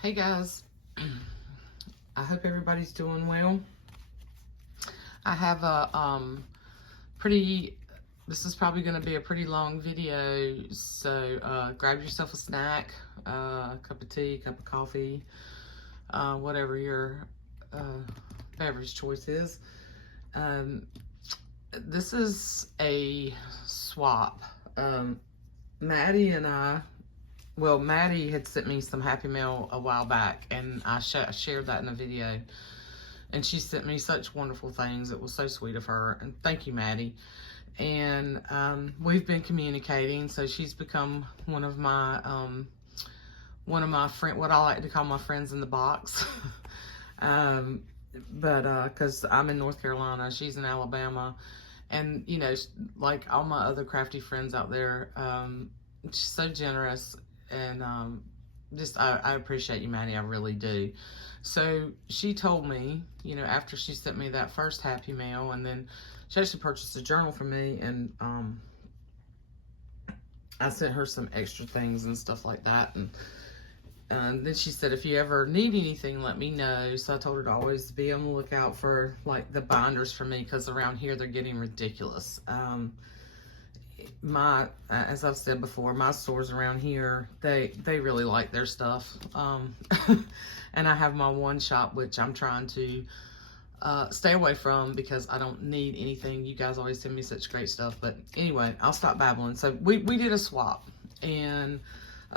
Hey guys, I hope everybody's doing well. I have a this is probably going to be a pretty long video, so grab yourself a snack, cup of tea, cup of coffee, whatever your beverage choice is. This is a swap. Maddie and I, well, Maddie had sent me some Happy Mail a while back, and I shared that in a video. And she sent me such wonderful things. It was so sweet of her. And thank you, Maddie. And we've been communicating. So she's become one of my friend, what I like to call my friends in the box. Because I'm in North Carolina, she's in Alabama. And, you know, like all my other crafty friends out there, she's so generous. And I appreciate you, Maddie. I really do. So she told me, you know, after she sent me that first Happy Mail, and then she actually purchased a journal for me, and I sent her some extra things and stuff like that. And then she said, if you ever need anything, let me know. So I told her to always be on the lookout for like the binders for me, because around here they're getting ridiculous. As I've said before, my stores around here, they really like their stuff. And I have my one shop, which I'm trying to stay away from because I don't need anything. You guys always send me such great stuff. But anyway, I'll stop babbling. So we did a swap, and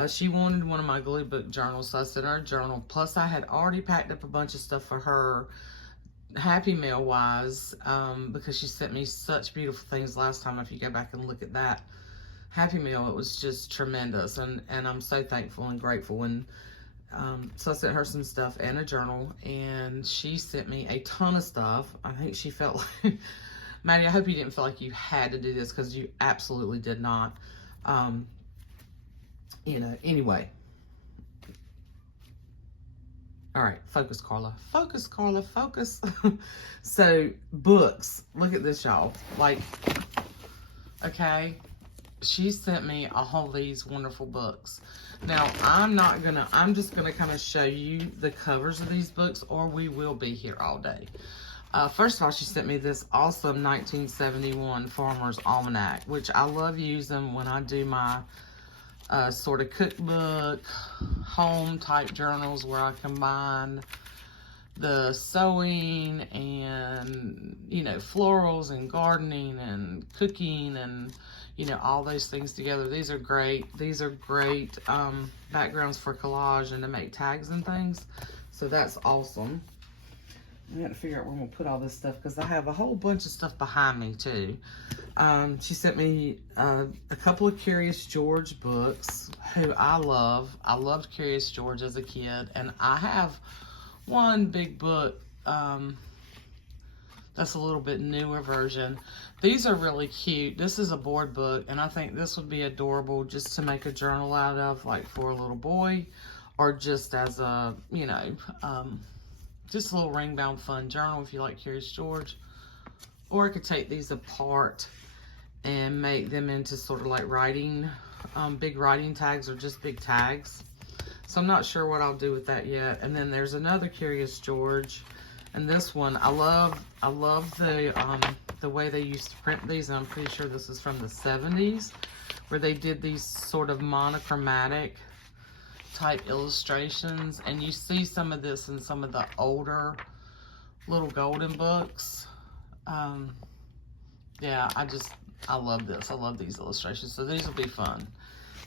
she wanted one of my glue book journals, so I sent her a journal. Plus, I had already packed up a bunch of stuff for her, Happy Mail wise, because she sent me such beautiful things last time. If you go back and look at that Happy Mail, it was just tremendous, and I'm so thankful and grateful. And so I sent her some stuff and a journal, and she sent me a ton of stuff. I think she felt like, Maddie, I hope you didn't feel like you had to do this, because you absolutely did not. You know, anyway. All right, focus, Carla. Focus, Carla, focus. So, books. Look at this, y'all. Like, okay, she sent me all these wonderful books. Now, I'm just gonna kind of show you the covers of these books, or we will be here all day. First of all, she sent me this awesome 1971 Farmer's Almanac, which I love using when I do my sort of cookbook, home type journals, where I combine the sewing and, you know, florals and gardening and cooking and, you know, all those things together. These are great. These are great backgrounds for collage and to make tags and things. So that's awesome. I got to figure out where I'm going to put all this stuff, because I have a whole bunch of stuff behind me too. She sent me a couple of Curious George books, who I love. I loved Curious George as a kid, and I have one big book that's a little bit newer version. These are really cute. This is a board book, and I think this would be adorable just to make a journal out of, like for a little boy, or just as a, you know, just a little ring-bound fun journal if you like Curious George. Or I could take these apart and make them into sort of like writing, big writing tags, or just big tags. So I'm not sure what I'll do with that yet. And then there's another Curious George, and this one I love the way they used to print these, and I'm pretty sure this is from the 70s, where they did these sort of monochromatic type illustrations, and you see some of this in some of the older little golden books. Yeah, I love this. I love these illustrations. So these will be fun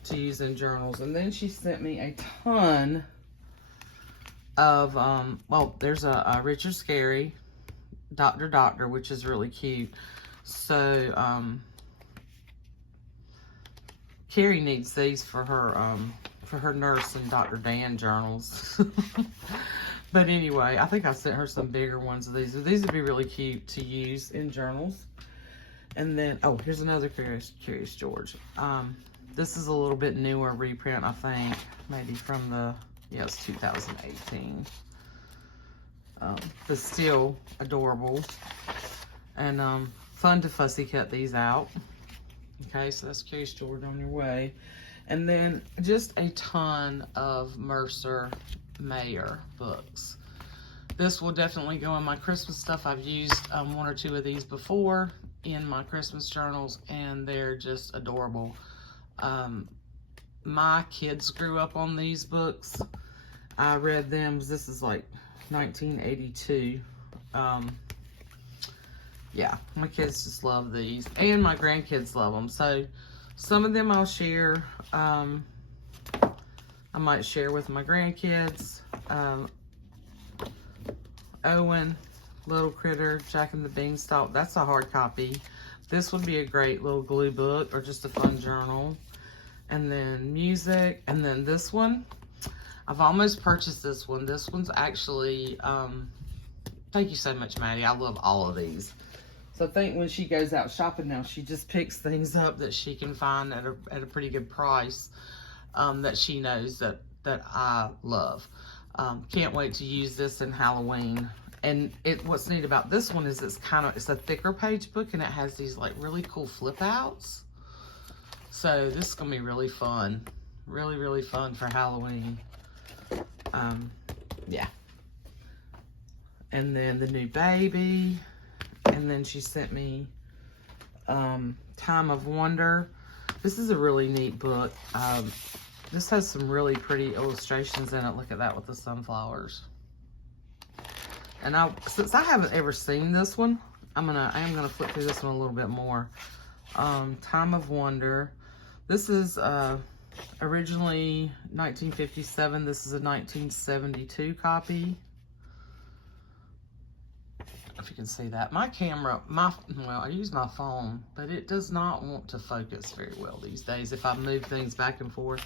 to use in journals. And then she sent me a ton of, well, there's a Richard Scarry, Doctor, which is really cute. So, Carrie needs these for her nurse and Dr. Dan journals. But anyway, I think I sent her some bigger ones of these. These would be really cute to use in journals. And then, oh, here's another Curious George. This is a little bit newer reprint, I think, maybe from the, yeah, it's 2018. But still adorable. And fun to fussy cut these out. Okay, so that's Curious George on your way. And then just a ton of Mercer Mayer books. This will definitely go in my Christmas stuff. I've used one or two of these before in my Christmas journals, and they're just adorable. My kids grew up on these books. I read them. This is like 1982. Yeah, my kids just love these, and my grandkids love them. So some of them I'll share. I might share with my grandkids. Owen, Little Critter, Jack and the Beanstalk. That's a hard copy. This would be a great little glue book or just a fun journal. And then music. And then this one. I've almost purchased this one. This one's actually, thank you so much, Maddie. I love all of these. So I think when she goes out shopping now, she just picks things up that she can find at a pretty good price, that she knows that I love. Can't wait to use this in Halloween. And what's neat about this one is it's a thicker page book, and it has these like really cool flip outs. So this is gonna be really fun. Really, really fun for Halloween. Yeah. And then the new baby. And then she sent me Time of Wonder. This is a really neat book. This has some really pretty illustrations in it. Look at that with the sunflowers. And since I haven't ever seen this one, I am gonna flip through this one a little bit more. Time of Wonder. This is originally 1957. This is a 1972 copy. If you can see that. My camera, well, I use my phone, but it does not want to focus very well these days if I move things back and forth.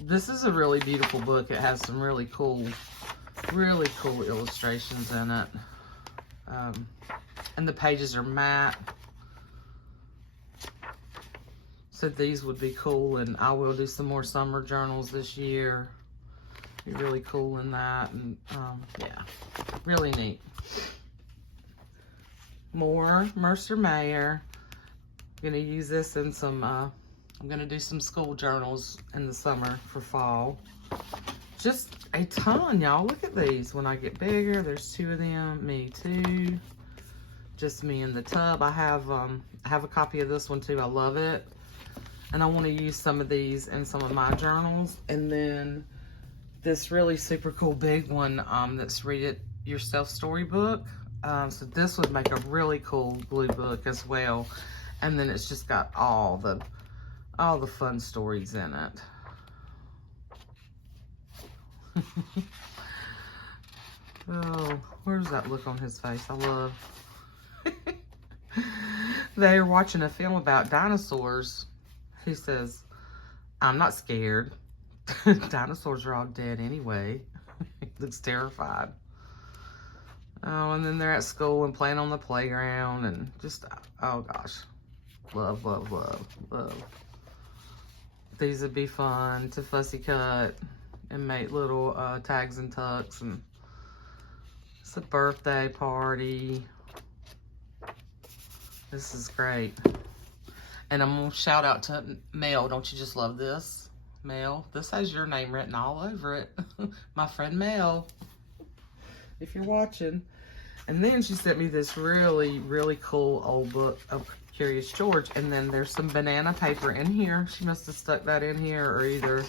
This is a really beautiful book. It has some really cool illustrations in it. And the pages are matte. So these would be cool, and I will do some more summer journals this year. Be really cool in that, and yeah, really neat. More Mercer Mayer. I'm gonna use this in some, I'm gonna do some school journals in the summer for fall. Just a ton, y'all. Look at these. When I get bigger, there's two of them. Me too. Just me in the tub. I have a copy of this one too. I love it. And I want to use some of these in some of my journals. And then this really super cool big one that's Read It Yourself storybook. So this would make a really cool glue book as well. And then it's just got all the fun stories in it. Oh, where's that look on his face? I love. They're watching a film about dinosaurs. He says, I'm not scared. Dinosaurs are all dead anyway. He looks terrified. Oh, and then they're at school and playing on the playground and just, oh gosh. Love, love, love, love. These would be fun to fussy cut and make little tags and tucks. And it's a birthday party. This is great. And I'm gonna shout out to Mel. Don't you just love this? Mel, this has your name written all over it. My friend Mel, if you're watching. And then she sent me this really, really cool old book of Curious George. And then there's some banana paper in here. She must have stuck that in here, or either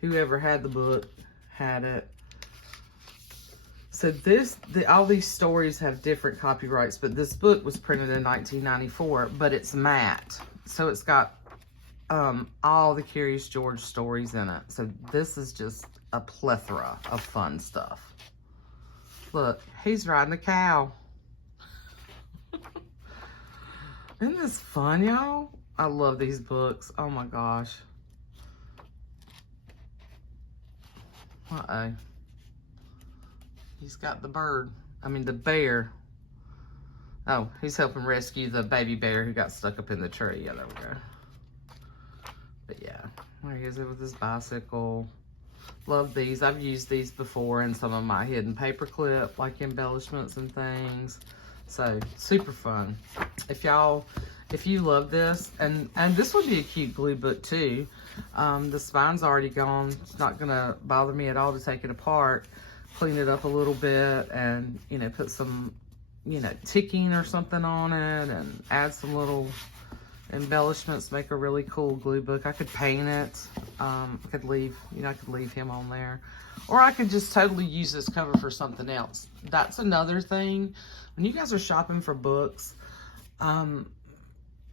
whoever had the book had it. So all these stories have different copyrights, but this book was printed in 1994, but it's matte. So it's got all the Curious George stories in it. So this is just a plethora of fun stuff. Look, he's riding a cow. Isn't this fun, y'all? I love these books. Oh my gosh. Uh-oh. He's got the bear. Oh, he's helping rescue the baby bear who got stuck up in the tree. Yeah, there we go. But yeah, there he is with his bicycle. Love these. I've used these before in some of my hidden paper clip, like embellishments and things. So, super fun. If y'all if you love this, and this would be a cute glue book too. The spine's already gone. It's not gonna bother me at all to take it apart, clean it up a little bit, and you know, put some, you know, ticking or something on it, and add some little embellishments, make a really cool glue book. I could paint it. I could leave, you know, I could leave him on there, or I could just totally use this cover for something else. That's another thing. When you guys are shopping for books,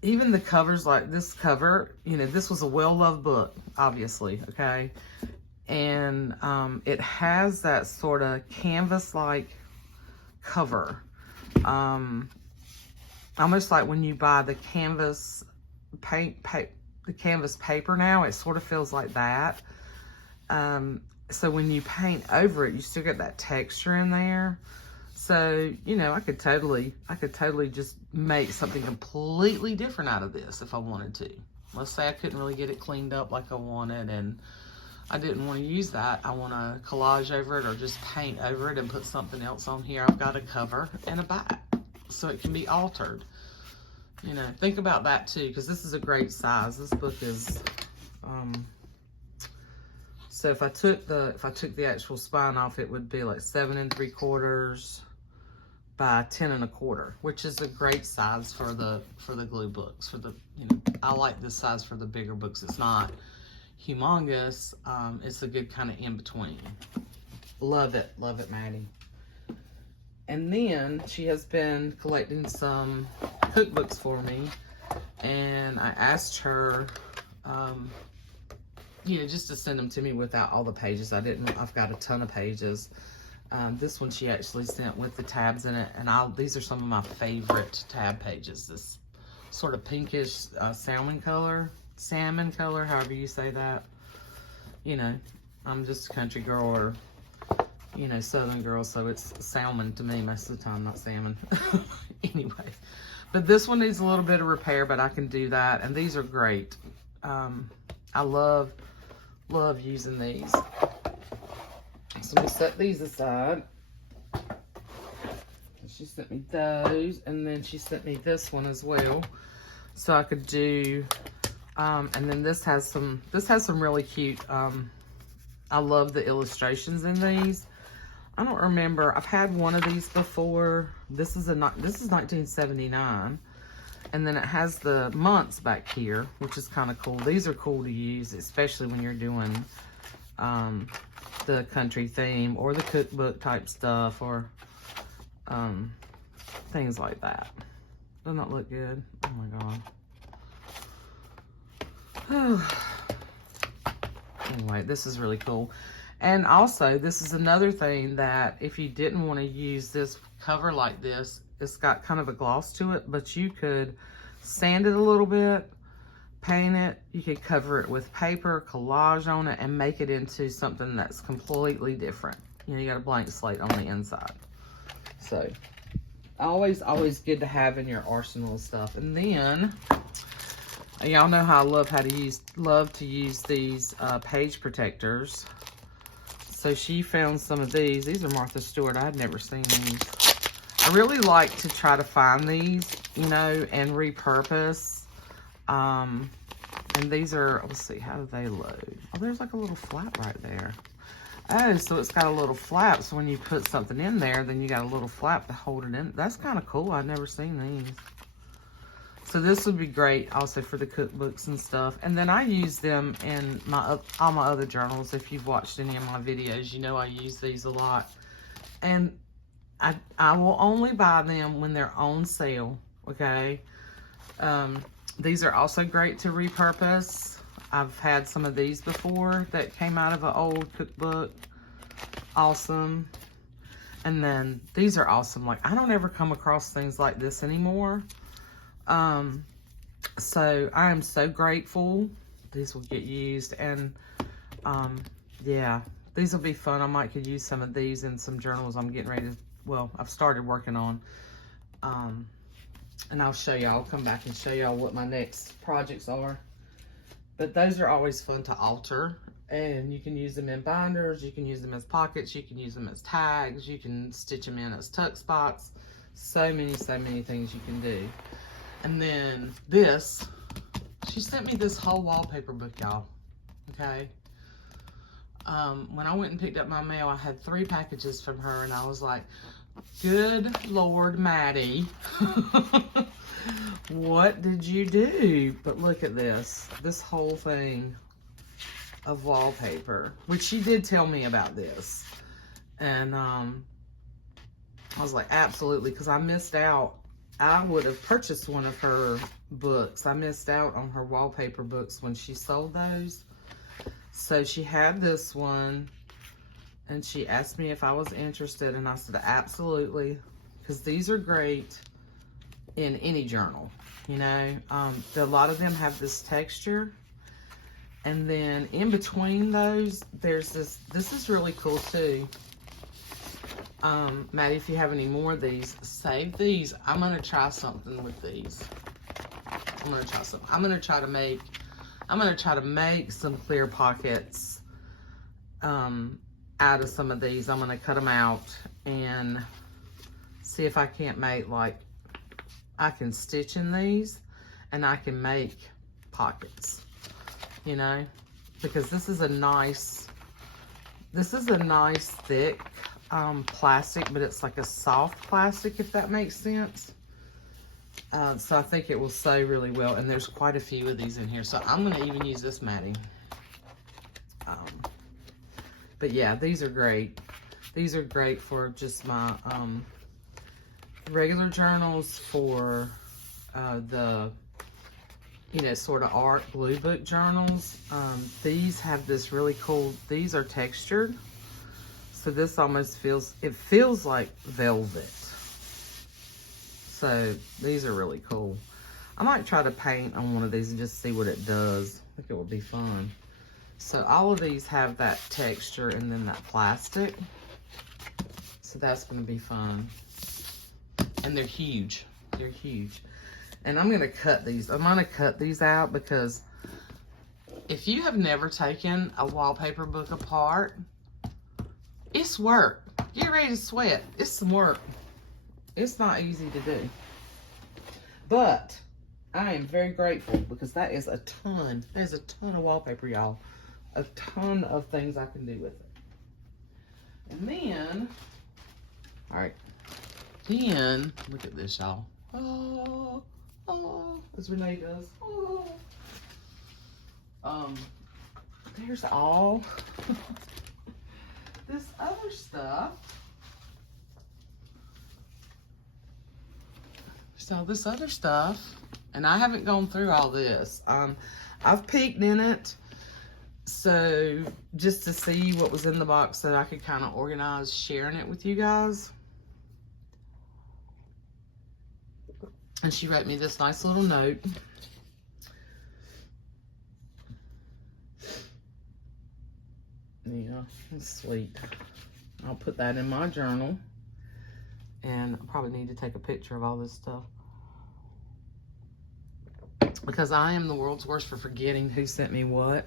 even the covers, like this cover, you know, this was a well-loved book, obviously, okay? And it has that sort of canvas-like cover. Almost like when you buy the canvas the canvas paper now, it sort of feels like that. So when you paint over it, you still get that texture in there. So, you know, I could totally just make something completely different out of this if I wanted to. Let's say I couldn't really get it cleaned up like I wanted, and I didn't want to use that. I want to collage over it or just paint over it and put something else on here. I've got a cover and a back, so it can be altered. You know, think about that too, because this is a great size. This book is, so if I took the actual spine off, it would be like 7 3/4 by 10 1/4, which is a great size for the glue books. You know, I like this size for the bigger books. It's not humongous. It's a good kind of in between. Love it, Maddie. And then she has been collecting some cookbooks for me, and I asked her, you know, just to send them to me without all the pages. I've got a ton of pages. This one she actually sent with the tabs in it, and these are some of my favorite tab pages. This sort of pinkish salmon color, however you say that. You know, I'm just a country girl, or, you know, southern girl, so it's salmon to me most of the time, not salmon. Anyway, but this one needs a little bit of repair, but I can do that, and these are great. I love using these. So we set these aside. She sent me those, and then she sent me this one as well, so I could do. And then this has some really cute. I love the illustrations in these. I don't remember. I've had one of these before. This is 1979, and then it has the months back here, which is kind of cool. These are cool to use, especially when you're doing the country theme or the cookbook type stuff, or things like that. Doesn't that look good? Oh my god. Anyway, this is really cool. And also, this is another thing that if you didn't want to use this cover like this, it's got kind of a gloss to it, but you could sand it a little bit, paint it, you could cover it with paper, collage on it, and make it into something that's completely different. You know, you got a blank slate on the inside. So, always good to have in your arsenal of stuff. And then, y'all know how I love to use these page protectors. So she found some of these. These are Martha Stewart. I had never seen these. I really like to try to find these, you know, and repurpose. And these are, let's see, how do they load? Oh, there's like a little flap right there. Oh, so it's got a little flap. So when you put something in there, then you got a little flap to hold it in. That's kind of cool. I've never seen these. So this would be great also for the cookbooks and stuff. And then I use them in all my other journals. If you've watched any of my videos, you know I use these a lot. And I will only buy them when they're on sale, okay? These are also great to repurpose. I've had some of these before that came out of an old cookbook. Awesome. And then these are awesome. Like, I don't ever come across things like this anymore. So I am so grateful these will get used, and yeah, these will be fun. I might could use some of these in some journals I'm getting ready to, well, I've started working on, and I'll show y'all. I'll come back and show y'all what my next projects are. But those are always fun to alter, and you can use them in binders, you can use them as pockets, you can use them as tags, you can stitch them in as tuck spots. So many things you can do. And then this, she sent me this whole wallpaper book, y'all. Okay. When I went and picked up my mail, I had 3 packages from her, and I was like, good Lord, Maddie. What did you do? But look at this whole thing of wallpaper, which she did tell me about this. And I was like, absolutely, because I missed out. I would have purchased one of her books. I missed out on her wallpaper books when she sold those. So she had this one, and she asked me if I was interested, and I said absolutely, because these are great in any journal, you know. A lot of them have this texture, and then in between those, there's this is really cool too. Maddie, if you have any more of these, save these. I'm gonna try something with these. I'm gonna try to make some clear pockets out of some of these. I'm gonna cut them out and see if I can't make, like, I can stitch in these and I can make pockets, you know, because this is a nice thick plastic, but it's like a soft plastic, if that makes sense. So I think it will sew really well, and there's quite a few of these in here, so I'm gonna even use this Maddie. But yeah, these are great. These are great for just my regular journals, for the, you know, sort of art blue book journals. These have this really cool, these are textured. So this almost feels, it feels like velvet. So these are really cool. I might try to paint on one of these and just see what it does. I think it would be fun. So all of these have that texture and then that plastic. So that's gonna be fun. And they're huge. They're huge. And I'm gonna cut these. I'm gonna cut these out because if you have never taken a wallpaper book apart, it's work. Get ready to sweat. It's some work. It's not easy to do. But I am very grateful because that is a ton. There's a ton of wallpaper, y'all. A ton of things I can do with it. And then, all right. Then, look at this, y'all. Oh, as Renee does. Oh. There's all this other stuff. So this other stuff, and I haven't gone through all this. I've peeked in it, so just to see what was in the box so I could kind of organize sharing it with you guys. And she wrote me this nice little note. Yeah, it's sweet. I'll put that in my journal. And I probably need to take a picture of all this stuff, because I am the world's worst for forgetting who sent me what.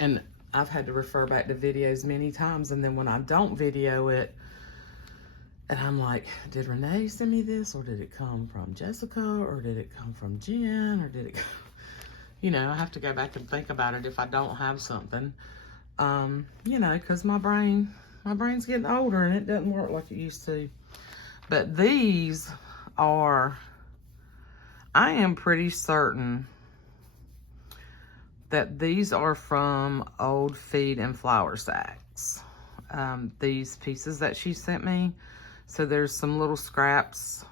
And I've had to refer back to videos many times, and then when I don't video it, and I'm like, did Renee send me this, or did it come from Jessica, or did it come from Jen, or did it, you know, I have to go back and think about it if I don't have something. You know, because my brain's getting older and it doesn't work like it used to. But these are, I am pretty certain that these are from old feed and flour sacks. These pieces that she sent me. So there's some little scraps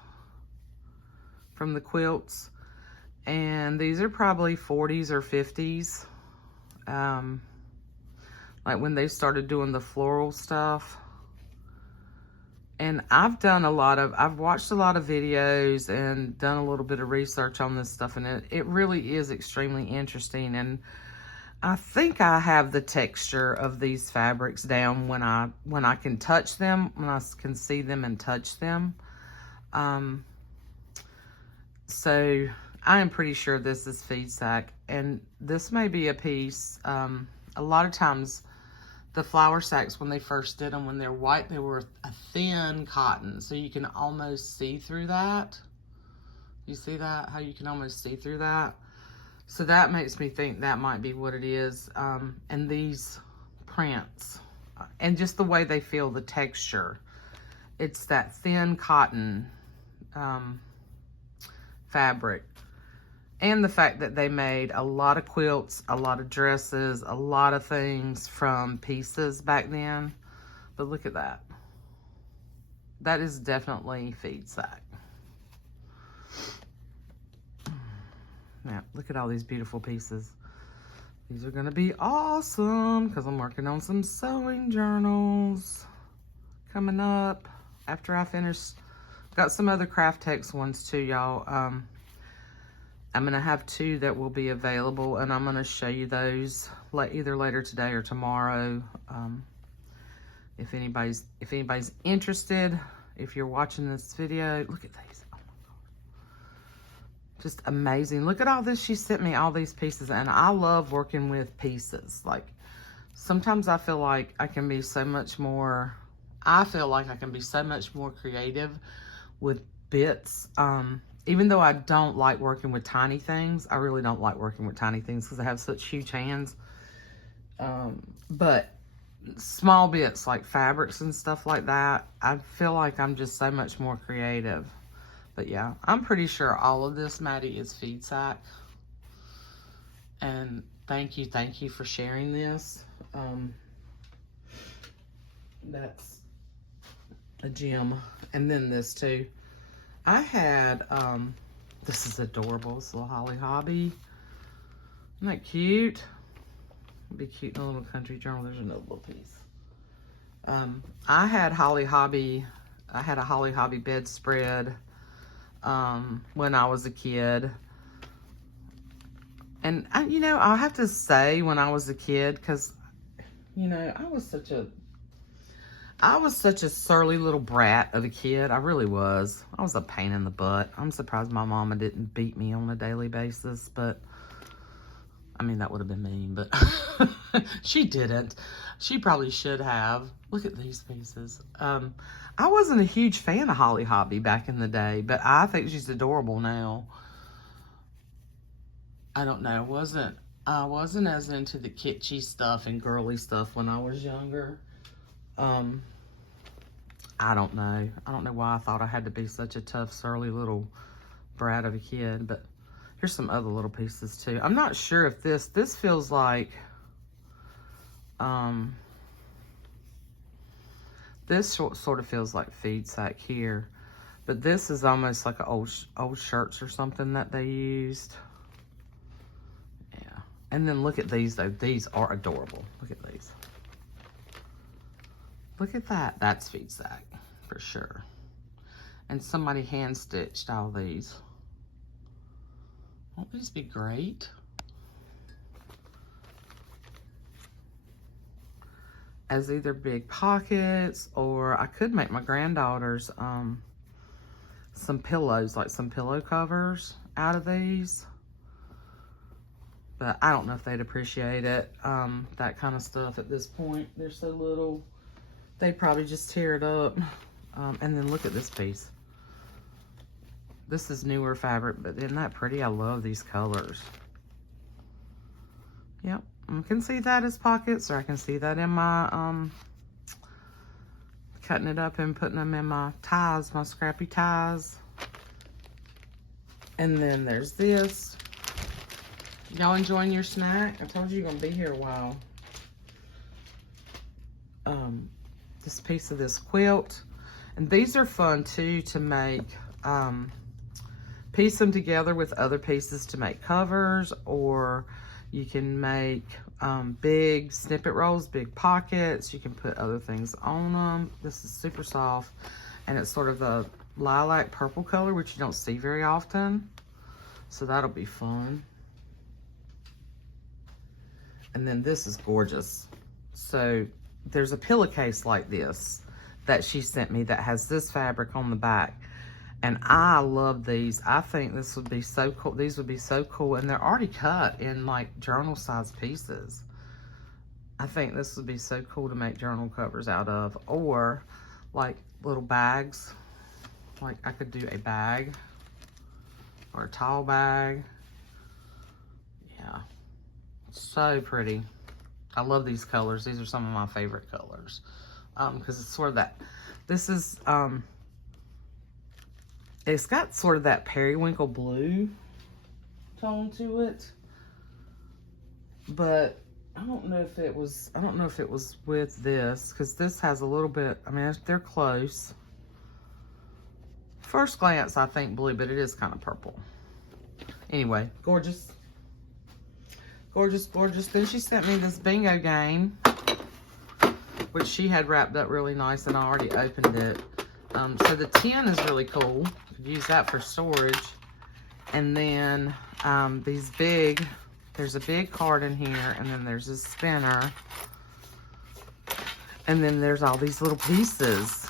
from the quilts. And these are probably 40s or 50s. Like when they started doing the floral stuff. And I've watched a lot of videos and done a little bit of research on this stuff, and it really is extremely interesting. And I think I have the texture of these fabrics down when I can touch them, when I can see them and touch them. So I am pretty sure this is feed sack, and this may be a piece. A lot of times the flour sacks, when they first did them, when they're white, they were a thin cotton, so you can almost see through that. You see that? How you can almost see through that? So that makes me think that might be what it is. And these prints, and just the way they feel, the texture. It's that thin cotton fabric. And the fact that they made a lot of quilts, a lot of dresses, a lot of things from pieces back then. But look at that. That is definitely feed sack. Now, look at all these beautiful pieces. These are going to be awesome because I'm working on some sewing journals coming up after I finish. Got some other Craft Tex ones too, y'all. I'm going to have 2 that will be available, and I'm going to show you those either later today or tomorrow. If anybody's interested, if you're watching this video, look at these. Oh my God. Just amazing. Look at all this. She sent me all these pieces, and I love working with pieces. Like, sometimes I feel like I can be so much more, creative with bits. Even though I don't like working with tiny things, I really don't like working with tiny things because I have such huge hands. But small bits like fabrics and stuff like that, I feel like I'm just so much more creative. But yeah, I'm pretty sure all of this, Maddie, is feed sack. And thank you for sharing this. That's a gem. And then this too. I had, this is adorable. This little Holly Hobby. Isn't that cute? It'd be cute in a little country journal. There's another little piece. I had a Holly Hobby bedspread when I was a kid. And, I'll have to say when I was a kid, because, I was such a surly little brat of a kid. I really was. I was a pain in the butt. I'm surprised my mama didn't beat me on a daily basis, but I mean, that would have been mean, but she didn't. She probably should have. Look at these pieces. I wasn't a huge fan of Holly Hobby back in the day, but I think she's adorable now. I don't know. I wasn't as into the kitschy stuff and girly stuff when I was younger. I don't know. I don't know why I thought I had to be such a tough, surly little brat of a kid, but here's some other little pieces too. I'm not sure if this feels like, this sort of feels like feed sack here, but this is almost like an old shirts or something that they used. Yeah. And then look at these though. These are adorable. Look at these. Look at that. That's feed sack for sure. And somebody hand stitched all these. Won't these be great? As either big pockets, or I could make my granddaughters some pillows, like some pillow covers out of these. But I don't know if they'd appreciate it, that kind of stuff at this point. They're so little. They'd probably just tear it up. And then look at this piece. This is newer fabric, but isn't that pretty? I love these colors. Yep, I can see that as pockets, or I can see that in my, cutting it up and putting them in my ties, my scrappy ties. And then there's this. Y'all enjoying your snack? I told you you're gonna be here a while. This piece of this quilt. And these are fun too to make, piece them together with other pieces to make covers, or you can make big snippet rolls, big pockets. You can put other things on them. This is super soft, and it's sort of a lilac purple color, which you don't see very often. So that'll be fun. And then this is gorgeous. So there's a pillowcase like this that she sent me that has this fabric on the back. And I love these. I think this would be so cool. These would be so cool. And they're already cut in like journal size pieces. I think this would be so cool to make journal covers out of. Or like little bags. Like I could do a bag or a tall bag. Yeah, so pretty. I love these colors. These are some of my favorite colors. Because it's sort of that, this is, it's got sort of that periwinkle blue tone to it. But I don't know if it was with this, because this has a little bit, I mean, they're close. First glance, I think blue, but it is kind of purple. Anyway, gorgeous. Gorgeous, gorgeous. Then she sent me this bingo game, which she had wrapped up really nice, and I already opened it. So the tin is really cool. Could use that for storage. And then there's a big card in here, and then there's a spinner. And then there's all these little pieces.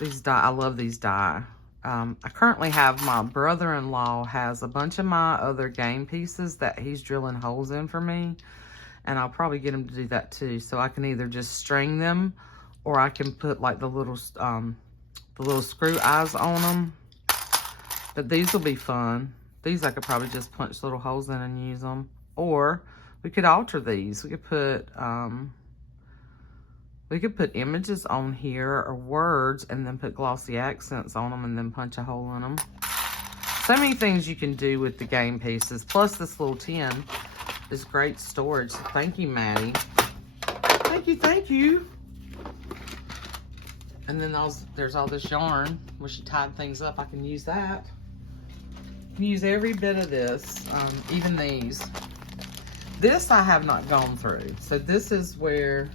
These die, I love these die. I currently have, my brother-in-law has a bunch of my other game pieces that he's drilling holes in for me. And I'll probably get him to do that too. So I can either just string them, or I can put like the little screw eyes on them. But these will be fun. These I could probably just punch little holes in and use them. Or we could alter these. We could put images on here or words, and then put glossy accents on them, and then punch a hole in them. So many things you can do with the game pieces. Plus this little tin is great storage. So thank you, Maddie. Thank you, thank you. And then there's all this yarn where she tied things up. I can use that. I can use every bit of this, even these. This I have not gone through. So this is where,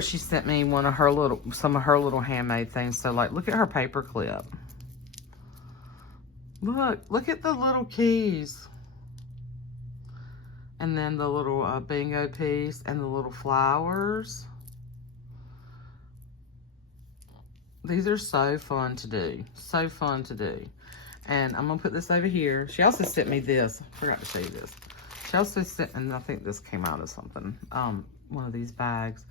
she sent me some of her little handmade things. So like, look at her paper clip. Look at the little keys. And then the little bingo piece and the little flowers. These are so fun to do. So fun to do. And I'm going to put this over here. She also sent me this. I forgot to show you this. She also sent, and I think this came out of something. One of these bags.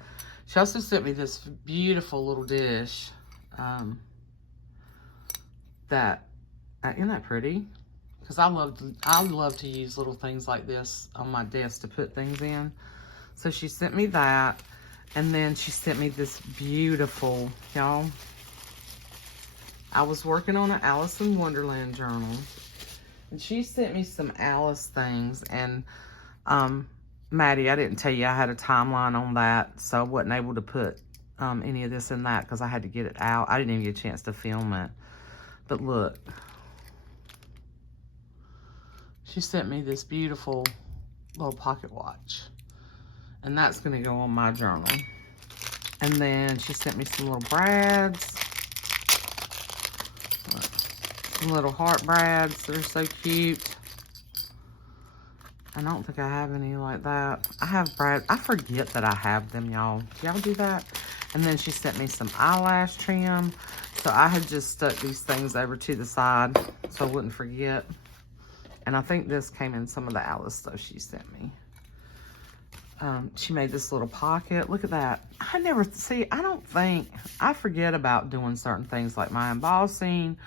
She also sent me this beautiful little dish. Isn't that pretty? Because I love to use little things like this on my desk to put things in. So she sent me that. And then she sent me this beautiful, y'all. I was working on an Alice in Wonderland journal. And she sent me some Alice things. And Maddie, I didn't tell you I had a timeline on that. So I wasn't able to put any of this in that because I had to get it out. I didn't even get a chance to film it. But look. She sent me this beautiful little pocket watch. And that's going to go on my journal. And then she sent me some little brads. Some little heart brads. They're so cute. I don't think I have any like that. I have brads. I forget that I have them, y'all. Do y'all do that? And then she sent me some eyelash trim. So I had just stuck these things over to the side so I wouldn't forget. And I think this came in some of the Alice stuff she sent me. She made this little pocket. Look at that. I forget about doing certain things like my embossing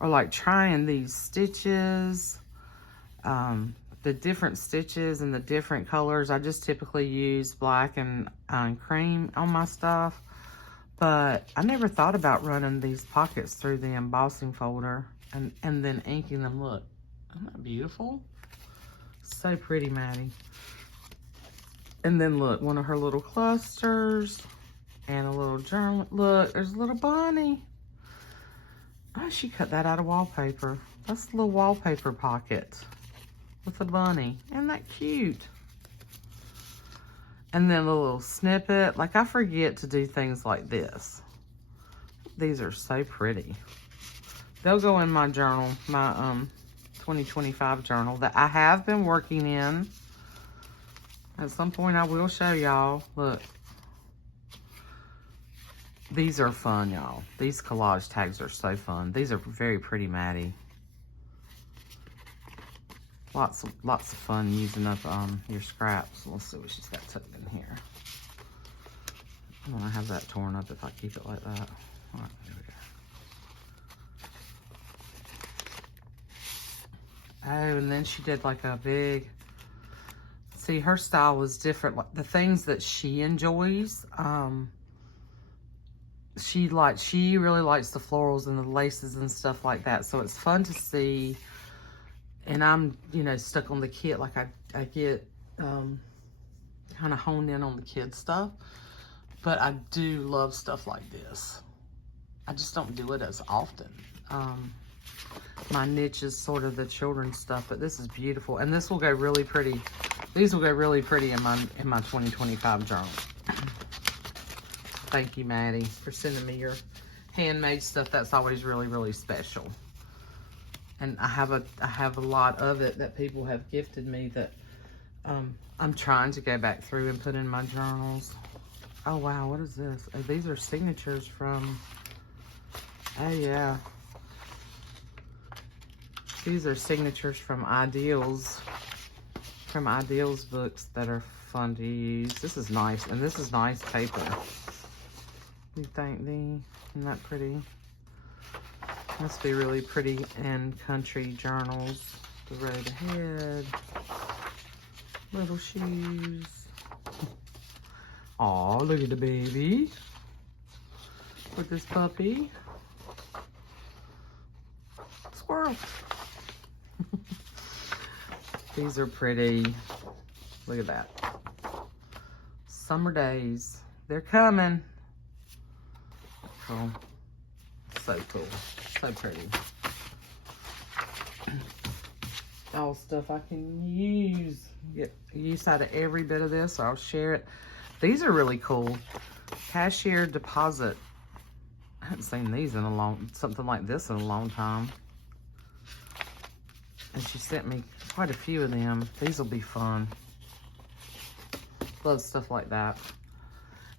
or like trying these stitches. The different stitches and the different colors. I just typically use black and cream on my stuff. But I never thought about running these pockets through the embossing folder and then inking them. Look. Isn't that beautiful? So pretty, Maddie. And then look, one of her little clusters and a little journal. Look, there's a little bunny. Oh, she cut that out of wallpaper. That's a little wallpaper pocket with a bunny. Isn't that cute? And then a little snippet. Like, I forget to do things like this. These are so pretty. They'll go in my journal, my 2025 journal that I have been working in. At some point I will show y'all. Look. These are fun, y'all. These collage tags are so fun. These are very pretty, Maddie. Lots of fun using up your scraps. Let's see what she's got tucked in here. I'm gonna have that torn up if I keep it like that. Oh, here we go. Oh, and then she did like a big, see, her style was different. Like the things that she enjoys, she really likes the florals and the laces and stuff like that. So it's fun to see. And I'm, you know, stuck on the kit. Like I get kind of honed in on the kid stuff. But I do love stuff like this. I just don't do it as often. My niche is sort of the children's stuff, but this is beautiful. And this will go really pretty. These will go really pretty in my 2025 journal. Thank you, Maddie, for sending me your handmade stuff. That's always really, really special. And I have a lot of it that people have gifted me that I'm trying to go back through and put in my journals. Oh wow, what is this? Oh, these are signatures from, oh yeah. These are signatures from Ideals books that are fun to use. This is nice, and this is nice paper. You think isn't that pretty? Must be really pretty in country journals. The road ahead. Little shoes. Aw, look at the baby. With this puppy. Squirrel. These are pretty. Look at that. Summer days. They're coming. Cool. So cool. So pretty. All stuff I can use. Get use out of every bit of this. I'll share it. These are really cool. Cashier deposit. I haven't seen these in something like this in a long time. And she sent me quite a few of them. These will be fun. Love stuff like that.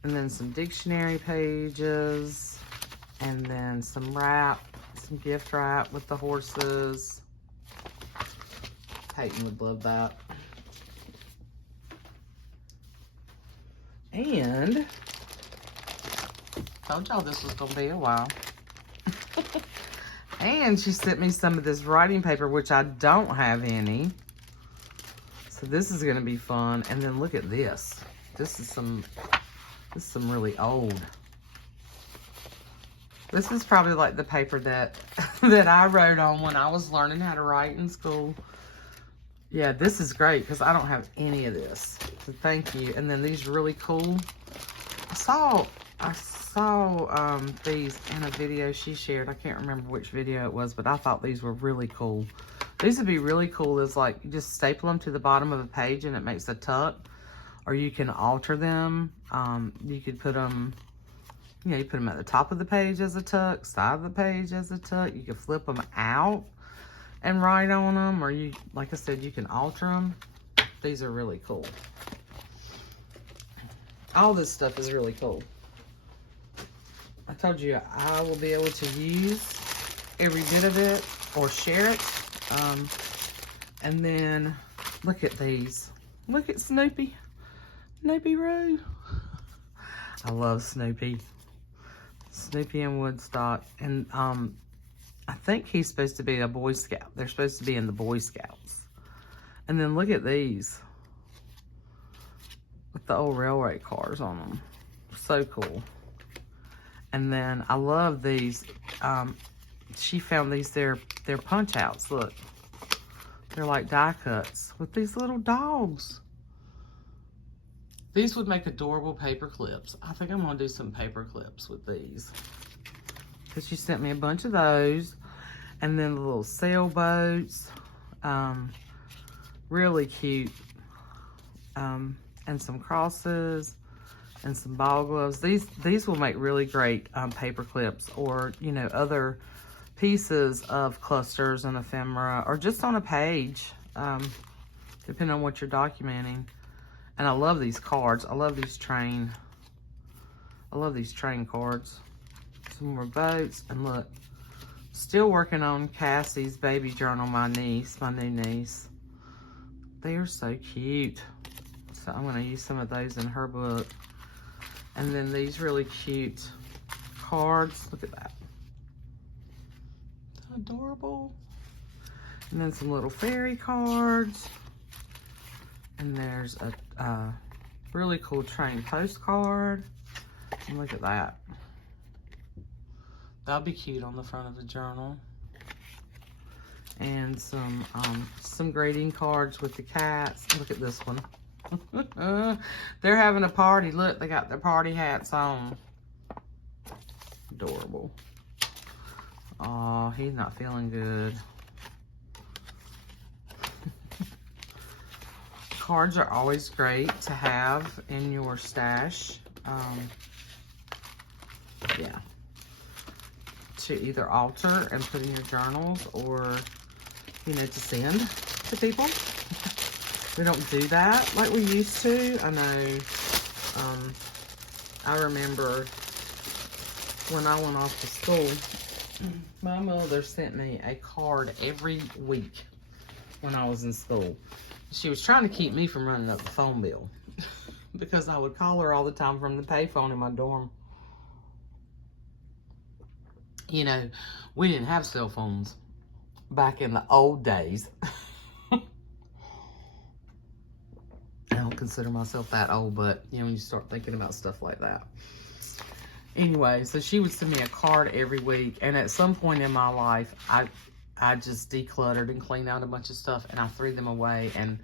And then some dictionary pages. And then some wrap. Some gift wrap with the horses. Peyton would love that. And told y'all this was gonna be a while. And she sent me some of this writing paper, which I don't have any. So this is gonna be fun. And then look at this. This is some really old. This is probably like the paper that that I wrote on when I was learning how to write in school. Yeah, this is great because I don't have any of this. So thank you. And then these really cool. I saw these in a video she shared. I can't remember which video it was, but I thought these were really cool. These would be really cool. Is like you just staple them to the bottom of a page and it makes a tuck, or you can alter them. You could put them, you know, you put them at the top of the page as a tuck, side of the page as a tuck. You could flip them out and write on them, or you, like I said, you can alter them. These are really cool. All this stuff is really cool. I told you I will be able to use every bit of it or share it. And then look at these. Look at Snoopy. Snoopy Roo. I love Snoopy. Snoopy in Woodstock. And I think he's supposed to be a Boy Scout. They're supposed to be in the Boy Scouts. And then look at these. With the old railway cars on them. So cool. And then I love these. She found these, they're punch outs. Look. They're like die cuts with these little dogs. These would make adorable paper clips. I think I'm gonna do some paper clips with these. Because she sent me a bunch of those. And then the little sailboats. Really cute. And some crosses. And some ball gloves. These will make really great paper clips, or, you know, other pieces of clusters and ephemera, or just on a page, depending on what you're documenting. And I love these cards. I love these train cards. Some more boats. And look, still working on Cassie's baby journal, my new niece. They are so cute. So I'm going to use some of those in her book. And then these really cute cards. Look at that. Adorable. And then some little fairy cards. And there's a really cool train postcard. And look at that. That'll be cute on the front of the journal. And some greeting cards with the cats. Look at this one. They're having a party. Look, they got their party hats on. Adorable. Oh, he's not feeling good. Cards are always great to have in your stash. Yeah. To either alter and put in your journals, or, you know, to send to people. We don't do that like we used to. I know, I remember when I went off to school, my mother sent me a card every week when I was in school. She was trying to keep me from running up the phone bill because I would call her all the time from the payphone in my dorm. You know, we didn't have cell phones back in the old days. I don't consider myself that old, but, you know, when you start thinking about stuff like that. Anyway, so she would send me a card every week, and at some point in my life, I just decluttered and cleaned out a bunch of stuff, and I threw them away, and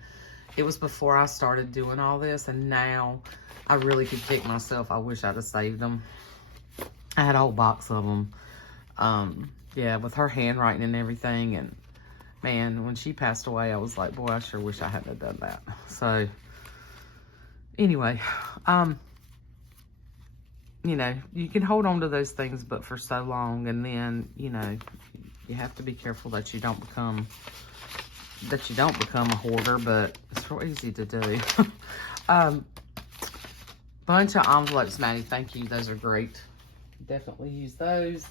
it was before I started doing all this, and now I really could kick myself. I wish I'd have saved them. I had a whole box of them. Yeah, with her handwriting and everything, and man, when she passed away, I was like, boy, I sure wish I hadn't have done that. So, anyway, you know, you can hold on to those things, but for so long, and then, you know, you have to be careful that you don't become a hoarder, but it's real easy to do. Bunch of envelopes, Maddie, thank you, those are great. Definitely use those.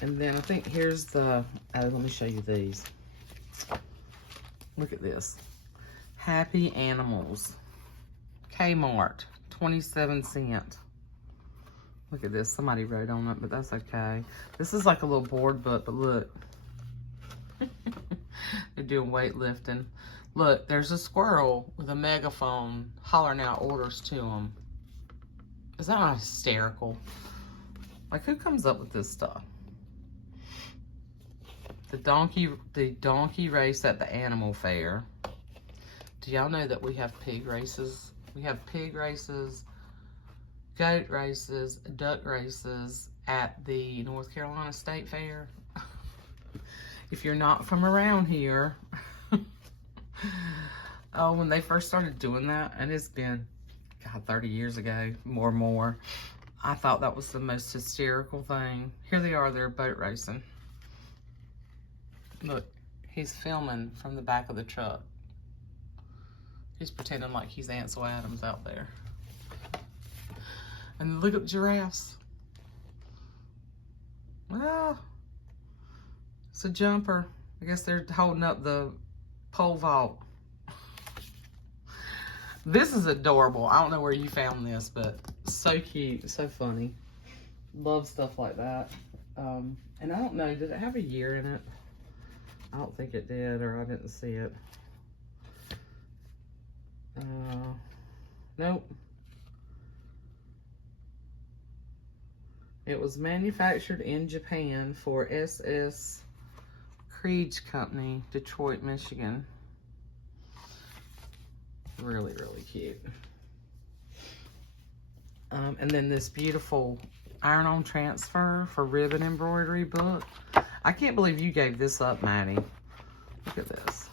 And then I think here's the, let me show you these. Look at this. Happy Animals. Kmart, 27¢. Look at this. Somebody wrote on it, but that's okay. This is like a little board book, but look. They're doing weightlifting. Look, there's a squirrel with a megaphone hollering out orders to him. Is that not hysterical? Like, who comes up with this stuff? The donkey race at the animal fair. Do y'all know that we have pig races? We have pig races, goat races, duck races at the North Carolina State Fair. If you're not from around here, oh, when they first started doing that, and it's been, God, 30 years ago, more, I thought that was the most hysterical thing. Here they are, they're boat racing. Look, he's filming from the back of the truck. He's pretending like he's Ansel Adams out there. And look at the giraffes. Well, it's a jumper. I guess they're holding up the pole vault. This is adorable. I don't know where you found this, but so cute, so funny. Love stuff like that. And I don't know, did it have a year in it? I don't think it did, or I didn't see it. Nope. It was manufactured in Japan for SS Creed's Company, Detroit, Michigan. Really, really cute. And then this beautiful iron-on transfer for ribbon embroidery book. I can't believe you gave this up, Maddie. Look at this.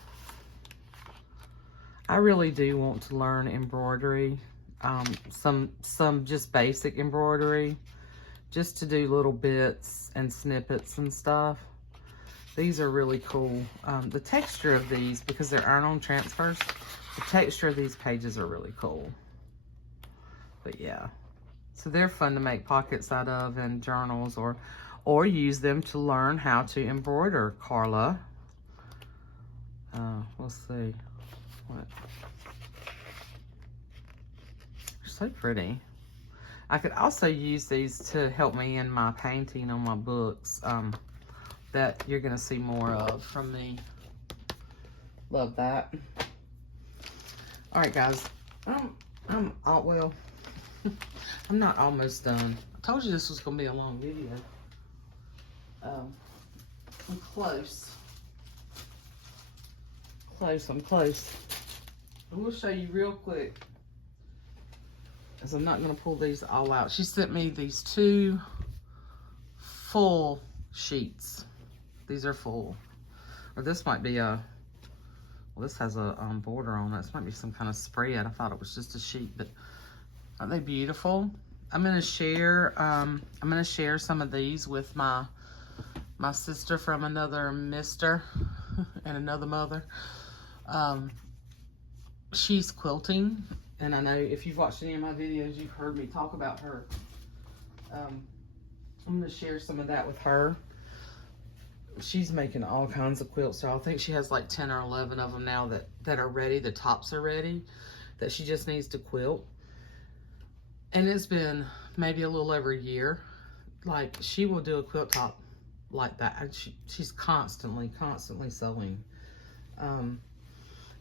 I really do want to learn embroidery. Some just basic embroidery. Just to do little bits and snippets and stuff. These are really cool. The texture of these, because they're iron-on transfers, the texture of these pages are really cool. But yeah. So they're fun to make pockets out of in journals, or use them to learn how to embroider, Carla. Let's see. What? They're so pretty. I could also use these to help me in my painting on my books that you're going to see more of from me. Love that. All right, guys. I'm not almost done. I told you this was going to be a long video. I'm close. I'm close. I'm going to show you real quick, as I'm not going to pull these all out. She sent me these 2 full sheets. These are full. Or this might be a, well, this has a border on it. This might be some kind of spread. I thought it was just a sheet, but aren't they beautiful? I'm going to share some of these with my sister from another mister and another mother. She's quilting, and I know if you've watched any of my videos, you've heard me talk about her. I'm going to share some of that with her. She's making all kinds of quilts, so I think she has like 10 or 11 of them now that are ready. The tops are ready, that she just needs to quilt. And it's been maybe a little over a year. Like, she will do a quilt top like that. She's constantly sewing.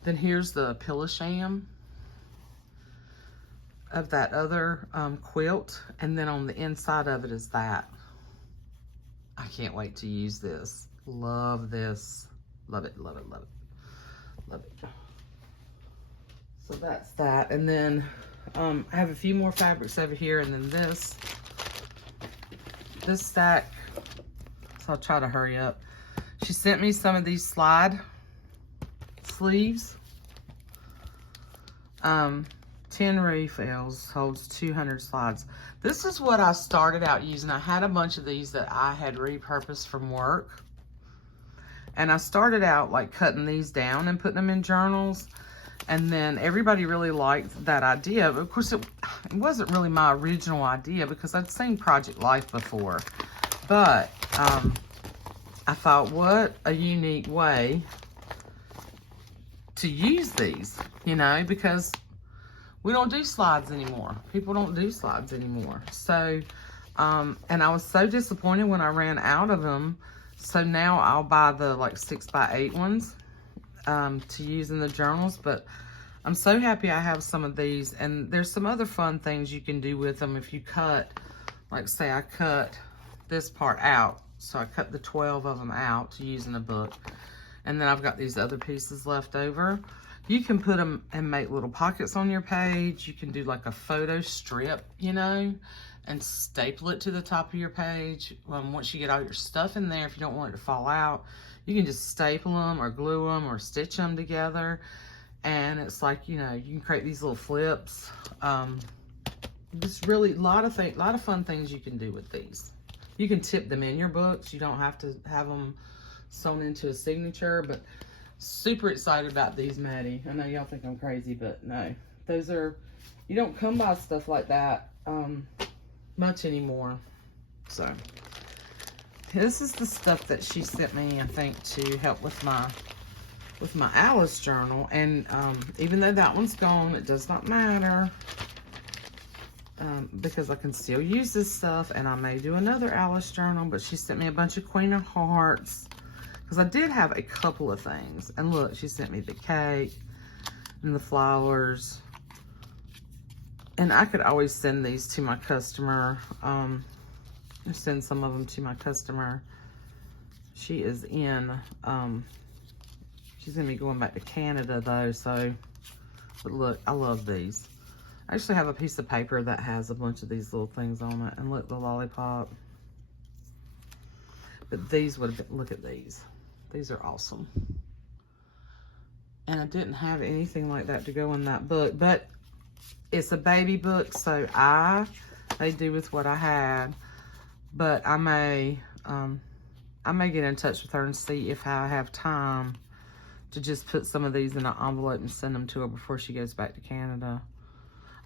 Then here's the pillow sham of that other quilt, and then on the inside of it is that. I can't wait to use this. Love this. Love it, love it, love it. Love it. So that's that. And then I have a few more fabrics over here, and then this stack. So I'll try to hurry up. She sent me some of these slide sleeves. 10 refills, holds 200 slides. This is what I started out using. I had a bunch of these that I had repurposed from work. And I started out like cutting these down and putting them in journals. And then everybody really liked that idea. But of course, it wasn't really my original idea because I'd seen Project Life before. But I thought, what a unique way to use these, you know, because we don't do slides anymore. People don't do slides anymore. So, and I was so disappointed when I ran out of them. So now I'll buy the like 6x8 ones to use in the journals. But I'm so happy I have some of these. And there's some other fun things you can do with them if you cut, like say I cut this part out. So I cut the 12 of them out to use in a book. And then I've got these other pieces left over. You can put them and make little pockets on your page. You can do like a photo strip, you know, and staple it to the top of your page. Once you get all your stuff in there, if you don't want it to fall out, you can just staple them or glue them or stitch them together. And it's like, you know, you can create these little flips. Just really a lot of fun things you can do with these. You can tip them in your books. You don't have to have them sewn into a signature, but super excited about these, Maddie. I know y'all think I'm crazy, but no. Those are, you don't come by stuff like that much anymore. So, this is the stuff that she sent me, I think, to help with my Alice journal. And even though that one's gone, it does not matter. Because I can still use this stuff, and I may do another Alice journal, but she sent me a bunch of Queen of Hearts. Because I did have a couple of things. And look, she sent me the cake and the flowers. And I could always send these to my customer. Send some of them to my customer. She is in, she's going to be going back to Canada though. So, but look, I love these. I actually have a piece of paper that has a bunch of these little things on it. And look, the lollipop. But these would have been, look at these. These are awesome. And I didn't have anything like that to go in that book. But it's a baby book, so I made do with what I had. But I may get in touch with her and see if I have time to just put some of these in an envelope and send them to her before she goes back to Canada.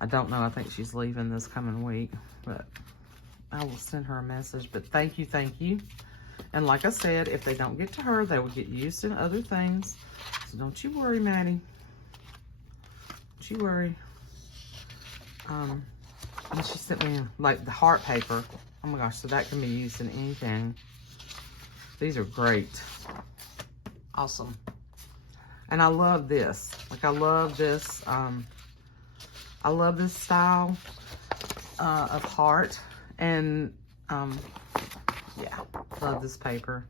I don't know. I think she's leaving this coming week. But I will send her a message. But thank you, thank you. And like I said, if they don't get to her, they will get used in other things. So don't you worry, Maddie. Don't you worry. And she sent me like the heart paper. Oh my gosh, so that can be used in anything. These are great. Awesome. And I love this. Like I love this. I love this style of heart. And yeah, love this paper.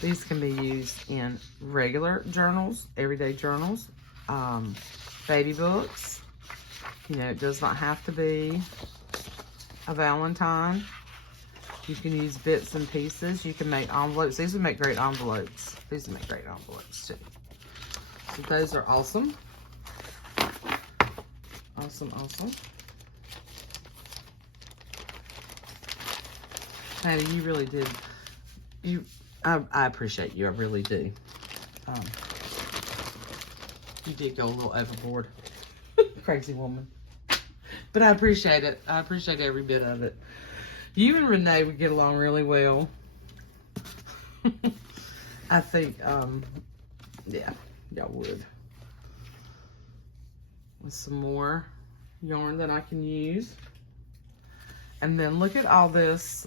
These can be used in regular journals, everyday journals, baby books. You know, it does not have to be a Valentine. You can use bits and pieces. You can make envelopes. These would make great envelopes. These would make great envelopes too. So those are awesome. Awesome, awesome. Maddie, you really did. I appreciate you. I really do. You did go a little overboard. Crazy woman. But I appreciate it. I appreciate every bit of it. You and Renee would get along really well. I think, yeah, y'all would. With some more yarn that I can use. And then look at all this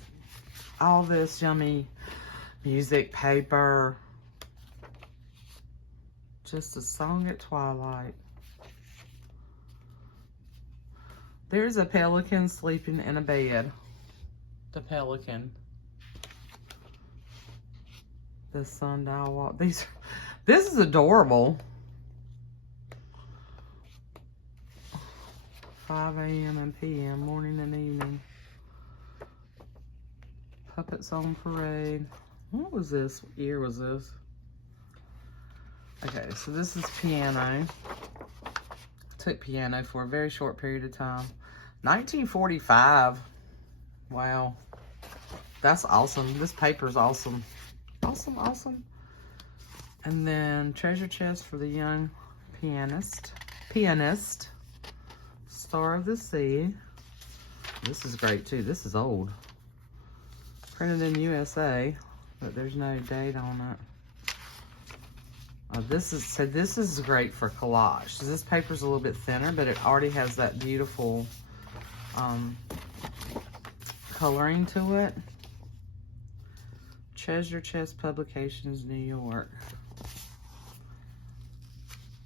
yummy music paper. Just a song at twilight. There's a pelican sleeping in a bed. The pelican. The sundial walk. This is adorable. 5 a.m. and p.m. morning and evening. Puppets on parade. What was this? What year was this? Okay, so this is piano. Took piano for a very short period of time. 1945. Wow. That's awesome. This paper is awesome. Awesome, awesome. And then treasure chest for the young pianist. Star of the Sea. This is great too. This is old. Printed in USA, but there's no date on it. This is great for collage. This paper's a little bit thinner, but it already has that beautiful coloring to it. Treasure Chest Publications, New York.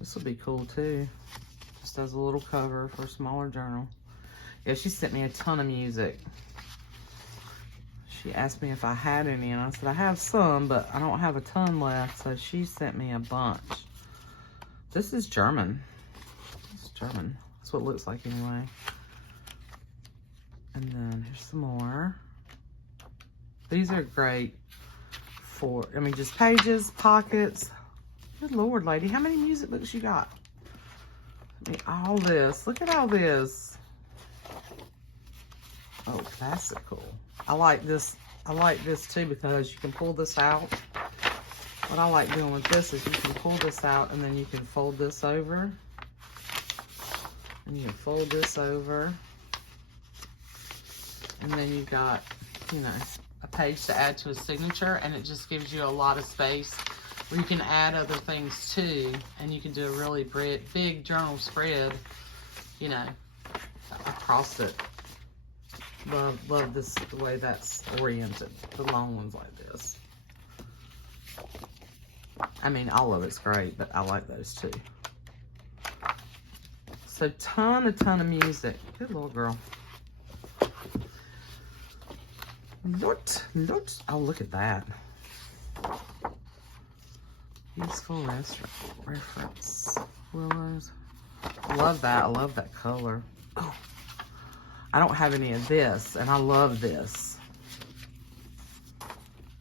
This will be cool too. Just as a little cover for a smaller journal. Yeah, she sent me a ton of music. She asked me if I had any, and I said I have some, but I don't have a ton left, so she sent me a bunch. This is German. It's German. That's what it looks like anyway. And then here's some more. These are great for, I mean, just pages, pockets. Good Lord, lady, how many music books you got? I mean, all this. Look at all this. Oh, classical. I like this too because you can pull this out. What I like doing with this is you can pull this out and then you can fold this over. And you can fold this over. And then you've got, you know, a page to add to a signature, and it just gives you a lot of space where you can add other things too, and you can do a really big journal spread, you know, across it. Love this, the way that's oriented, the long ones like this. I mean, all of it's great, but I like those too. So a ton of music. Good little girl. Lot. Oh, look at that. Useful reference. Willows. Love that. I love that color. Oh, I don't have any of this, and I love this.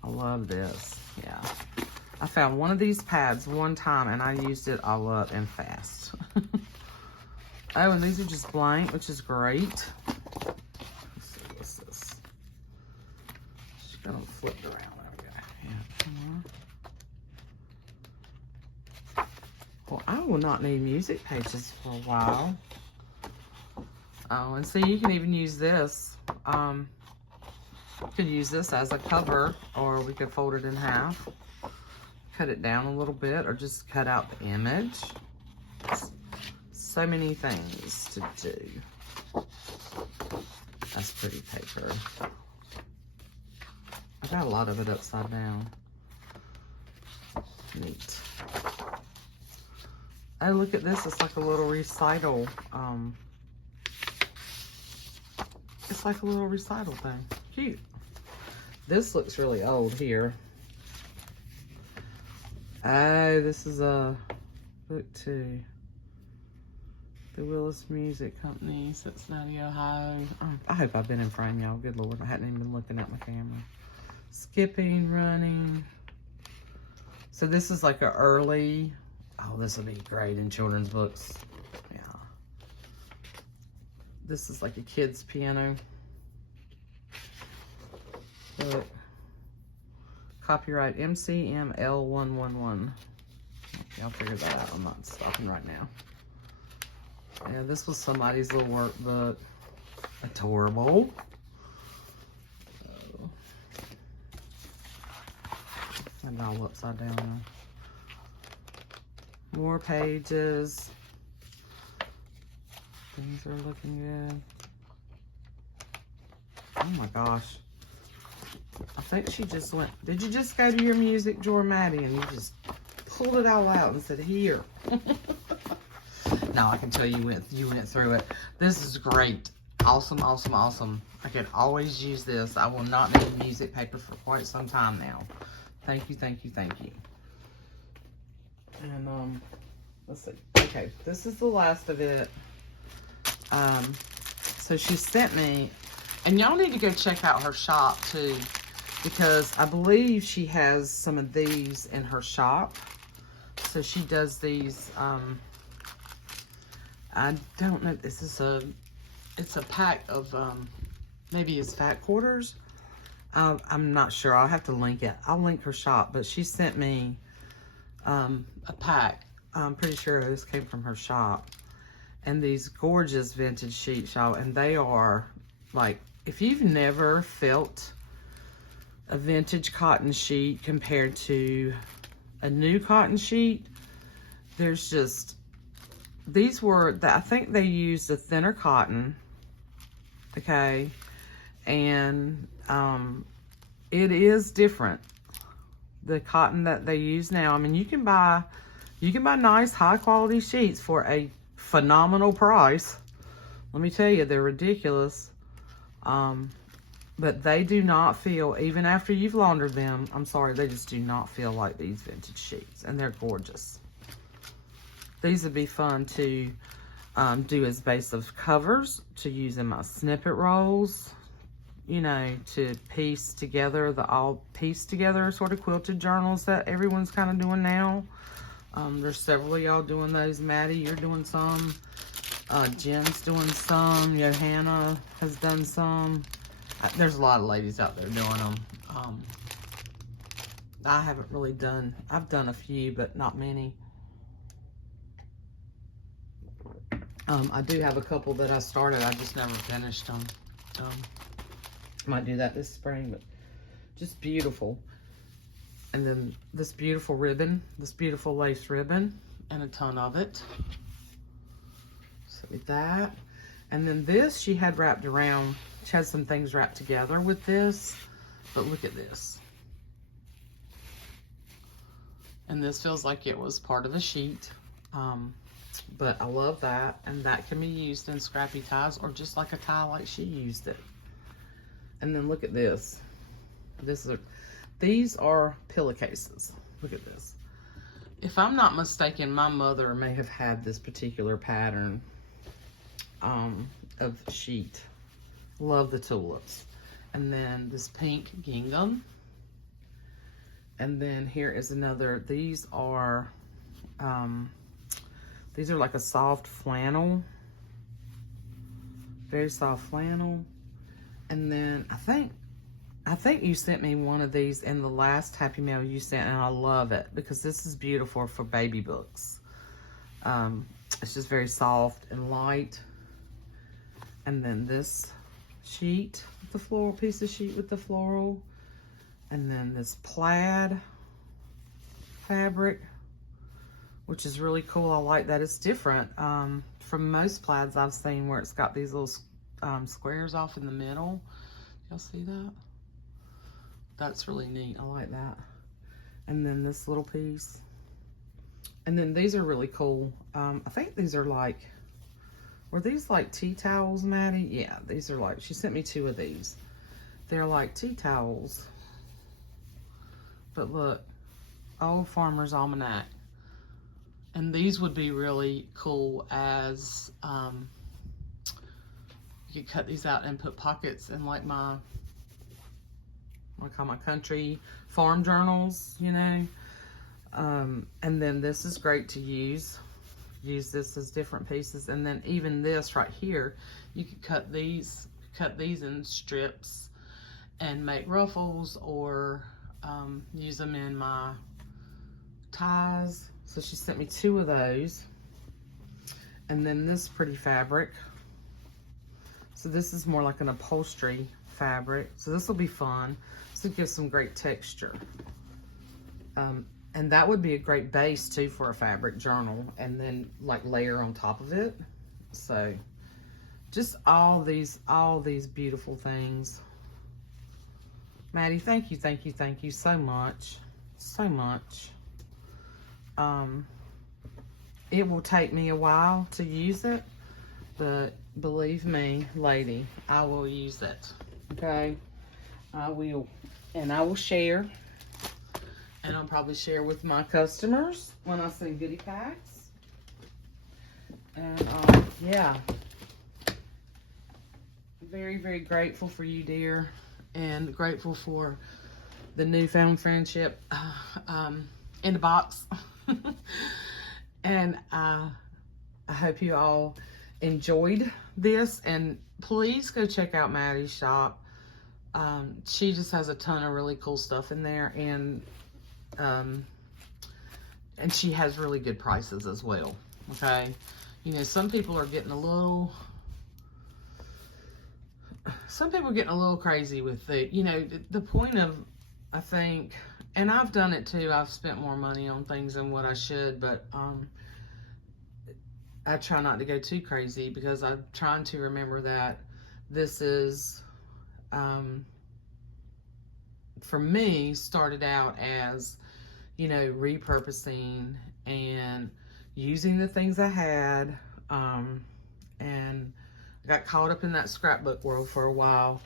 I love this. Yeah. I found one of these pads one time, and I used it all up and fast. Oh, and these are just blank, which is great. Let's see, what's this? Just gonna flip it around. There we go. Yeah. Well, I will not need music pages for a while. Oh, and see, you can even use this. You could use this as a cover, or we could fold it in half. Cut it down a little bit, or just cut out the image. So many things to do. That's pretty paper. I got a lot of it upside down. Neat. Oh, look at this. It's like a little recital. It's like a little recital thing. Cute. This looks really old here. Oh, this is a book too. The Willis Music Company, Cincinnati, Ohio. Oh, I hope I've been in frame, y'all. Good Lord, I hadn't even been looking at my camera. Skipping, running. So this is like an early, oh, this will be great in children's books. Yeah. This is like a kid's piano book. Copyright MCML111. Y'all figure that out. I'm not stopping right now. Yeah, this was somebody's little workbook. Adorable. Oh. And all upside down now. More pages. Things are looking good. Oh my gosh. I think she just went, did you just go to your music drawer, Maddie, and you just pulled it all out and said, here. No, I can tell you went through it. This is great. Awesome, awesome, awesome. I could always use this. I will not need music paper for quite some time now. Thank you, thank you, thank you. And, let's see. Okay, this is the last of it. So she sent me, and y'all need to go check out her shop too, because I believe she has some of these in her shop. So she does these, I don't know, this is it's a pack of, maybe it's fat quarters. I'm not sure, I'll have to link it. I'll link her shop, but she sent me, a pack. I'm pretty sure this came from her shop. And these gorgeous vintage sheets, y'all, and they are like, if you've never felt a vintage cotton sheet compared to a new cotton sheet, there's just, these were, I think they used a thinner cotton, okay, and it is different. The cotton that they use now, I mean, you can buy nice high quality sheets for a phenomenal price. Let me tell you, they're ridiculous. But they do not feel, even after you've laundered them, I'm sorry, they just do not feel like these vintage sheets, and they're gorgeous. These would be fun to do as base of covers, to use in my snippet rolls, you know, to piece together the all piece together sort of quilted journals that everyone's kind of doing now. There's several of y'all doing those. Maddie, you're doing some. Jen's doing some. Johanna has done some. There's a lot of ladies out there doing them. I haven't really done, I've done a few, but not many. I do have a couple that I started, I just never finished them. Might do that this spring, but just beautiful. And then this beautiful ribbon, this beautiful lace ribbon, and a ton of it. So with that. And then this she had wrapped around, she had some things wrapped together with this, but look at this. And this feels like it was part of a sheet. But I love that, and that can be used in scrappy ties or just like a tie like she used it. And then look at this. These are pillowcases. Look at this. If I'm not mistaken, my mother may have had this particular pattern of sheet. Love the tulips. And then this pink gingham. And then here is another. These are like a soft flannel. Very soft flannel. And then I think you sent me one of these in the last Happy Mail you sent, and I love it because this is beautiful for baby books. It's just very soft and light. And then this sheet, the floral piece of sheet with the floral. And then this plaid fabric, which is really cool. I like that. It's different from most plaids I've seen where it's got these little squares off in the middle. Y'all see that? That's really neat. I like that. And then this little piece. And then these are really cool. I think these are like, were these like tea towels, Maddie? Yeah, these are like, she sent me 2 of these. They're like tea towels. But look, Old Farmer's Almanac. And these would be really cool as, you could cut these out and put pockets in like my, what I call my country farm journals, you know. And then this is great to use this as different pieces. And then even this right here, you could cut these in strips and make ruffles, or use them in my ties. So she sent me 2 of those. And then this pretty fabric. So this is more like an upholstery fabric. So this will be fun. So it gives some great texture. And that would be a great base too for a fabric journal, and then like layer on top of it. So just all these beautiful things. Maddie, thank you so much. So much. It will take me a while to use it, but believe me, lady, I will use it. Okay? I will. And I will share. And I'll probably share with my customers when I send goodie packs. And yeah. Very, very grateful for you, dear. And grateful for the newfound friendship in the box. And I hope you all enjoyed this. And please go check out Maddie's shop. She just has a ton of really cool stuff in there. And she has really good prices as well. Okay. You know, some people are getting a little crazy with the, you know, the point of, I think, and I've done it too. I've spent more money on things than what I should, but, I try not to go too crazy, because I'm trying to remember that this is, for me, started out as, you know, repurposing and using the things I had, and I got caught up in that scrapbook world for a while.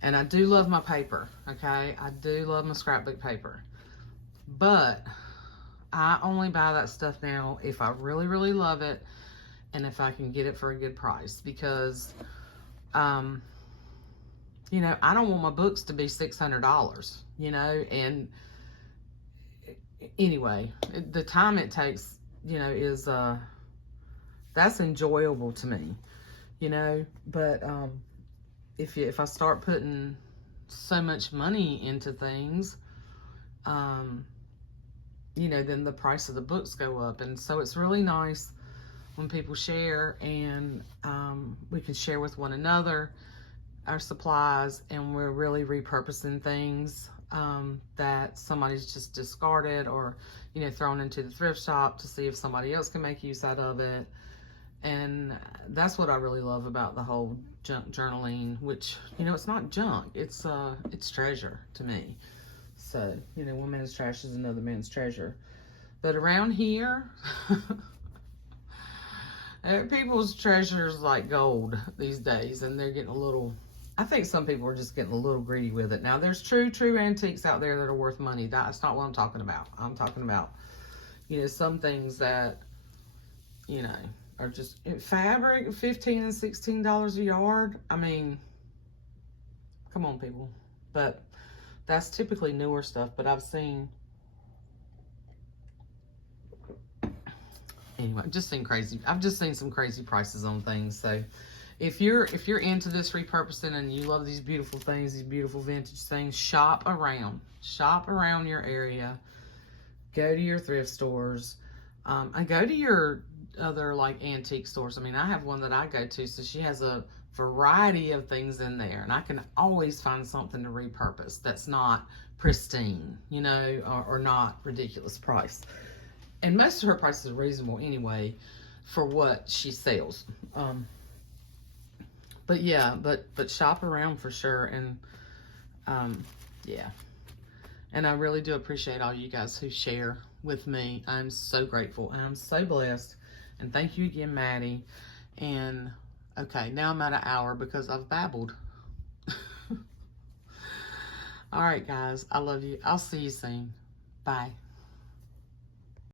And I do love my paper, okay? I do love my scrapbook paper. But I only buy that stuff now if I really, really love it, and if I can get it for a good price. Because, you know, I don't want my books to be $600, you know? And anyway, the time it takes, you know, is, that's enjoyable to me, you know? But, if I start putting so much money into things, you know, then the price of the books go up. And so it's really nice when people share, and we can share with one another our supplies, and we're really repurposing things that somebody's just discarded, or, you know, thrown into the thrift shop to see if somebody else can make use out of it. And that's what I really love about the whole junk journaling, which, you know, it's not junk, it's treasure to me. So, you know, one man's trash is another man's treasure. But around here, people's treasures like gold these days, and they're getting a little, I think some people are just getting a little greedy with it. Now, there's true antiques out there that are worth money. That's not what I'm talking about. I'm talking about, you know, some things that, you know, are just fabric, $15 and $16 a yard. I mean, come on, people. But that's typically newer stuff. But I've seen, anyway, I've just seen some crazy prices on things. So if you're into this repurposing and you love these beautiful things, these beautiful vintage things, shop around your area. Go to your thrift stores, and go to your other like antique stores. I mean, I have one that I go to, so she has a variety of things in there, and I can always find something to repurpose that's not pristine, you know, or not ridiculous price. And most of her prices are reasonable anyway for what she sells. But yeah, but shop around for sure. And yeah. And I really do appreciate all you guys who share with me. I'm so grateful and I'm so blessed. And thank you again, Maddie. And okay, now I'm at an hour because I've babbled. All right, guys, I love you. I'll see you soon. Bye.